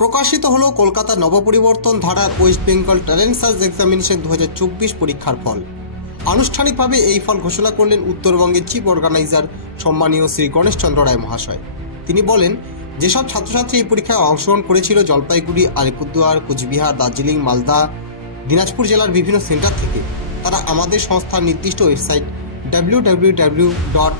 প্রকাশিত হলো কলকাতা নবপরিবর্তন ধারার West Bengal talent search examination দু হাজার চব্বিশ পরীক্ষার ফল। আনুষ্ঠানিকভাবে এই ফল ঘোষণা করলেন উত্তরবঙ্গের চিফ অর্গানাইজার সম্মানীয় শ্রী গণেশচন্দ্র রায় মহাশয়। তিনি বলেন, যেসব ছাত্রছাত্রী এই পরীক্ষায় অংশগ্রহণ করেছিল জলপাইগুড়ি, আলিপুরদুয়ার, কোচবিহার, দার্জিলিং, মালদা, দিনাজপুর জেলার বিভিন্ন সেন্টার থেকে, তারা আমাদের সংস্থার নির্দিষ্ট website W W W dot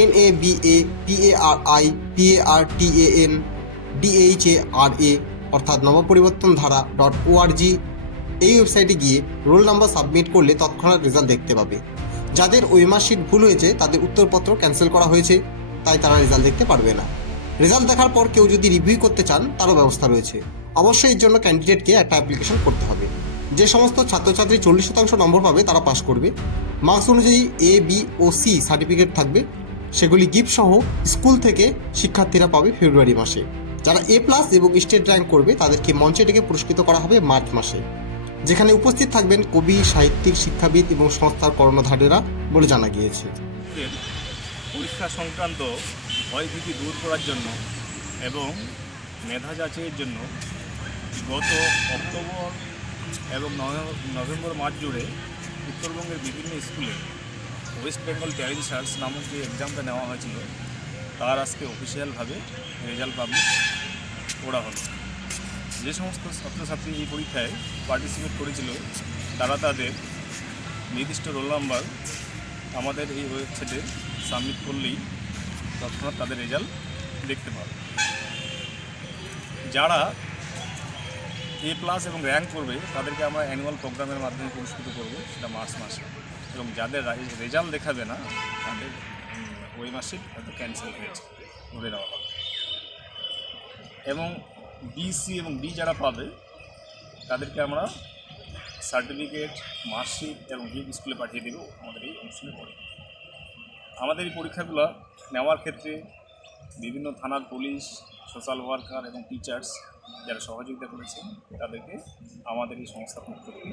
N A B A P A R I P A R T A N DH A R A অর্থাৎ নবপরিবর্তন ধারা ডট ওআরজি এই ওয়েবসাইটে গিয়ে রোল নাম্বার সাবমিট করলে তৎক্ষণাৎ রেজাল্ট দেখতে পাবে। যাদের ওই মার্কশিট ভুল হয়েছে, তাদের উত্তরপত্র ক্যান্সেল করা হয়েছে, তাই তারা রেজাল্ট দেখতে পারবে না। রেজাল্ট দেখার পর কেউ যদি রিভিউ করতে চান, তারও ব্যবস্থা রয়েছে। অবশ্যই এর জন্য ক্যান্ডিডেটকে একটা অ্যাপ্লিকেশন করতে হবে। যে সমস্ত ছাত্রছাত্রী চল্লিশ শতাংশ নম্বর পাবে, তারা পাশ করবে। মার্কস অনুযায়ী এ বি ও সি সার্টিফিকেট থাকবে। সেগুলি গিফট সহ স্কুল থেকে শিক্ষার্থীরা পাবে ফেব্রুয়ারি মাসে। যারা এ প্লাস এবং স্টেট র্যাঙ্ক করবে, তাদেরকে মঞ্চে ডেকে পুরস্কৃত করা হবে মার্চ মাসে। যেখানে উপস্থিত থাকবেন কবি, সাহিত্যিক, শিক্ষাবিদ এবং সংস্থার কর্ণধারেরা বলে জানা গিয়েছে। পরীক্ষা সংক্রান্ত ভয়ভীতি দূর করার জন্য এবং মেধা যাচাইয়ের জন্য গত অক্টোবর এবং নভে- নভেম্বর মাস জুড়ে উত্তরবঙ্গের বিভিন্ন স্কুলে ওয়েস্ট বেঙ্গল ট্যালেন্ট সার্চ নামক যে এক্সামটা নেওয়া হয়েছিল তার আজকে অফিসিয়ালভাবে রেজাল্ট পাবলিশ করা হলো। যে সমস্ত ছাত্রছাত্রী এই পরীক্ষায় পার্টিসিপেট করেছিল, তারা তাদের নির্দিষ্ট রোল নাম্বার আমাদের এই ওয়েবসাইটে সাবমিট করলেই তৎক্ষণাৎ তাদের রেজাল্ট দেখতে পাবে। যারা এ প্লাস এবং র্যাঙ্ক করবে, তাদেরকে আমরা অ্যানুয়াল প্রোগ্রামের মাধ্যমে পুরস্কৃত করব সেটা মার্চ মাসে। এবং যাদের রেজাল্ট দেখাবে না, তাদের ওই মাসে হয়তো ক্যান্সেল হয়েছে, ধরে নেওয়া হবে। এবং বি সি এবং ডি যারা পাবে, তাদেরকে আমরা সার্টিফিকেট মার্কশিট এবং গিফট স্কুলে পাঠিয়ে দেবো, আমাদের এই অনুষ্ঠানে পড়ে আমাদের এই পরীক্ষাগুলো নেওয়ার ক্ষেত্রে বিভিন্ন থানার পুলিশ সোশ্যাল ওয়ার্কার এবং টিচার্স যারা সহযোগিতা করেছেন, তাদেরকে আমাদের এই সংস্থার পক্ষ থেকে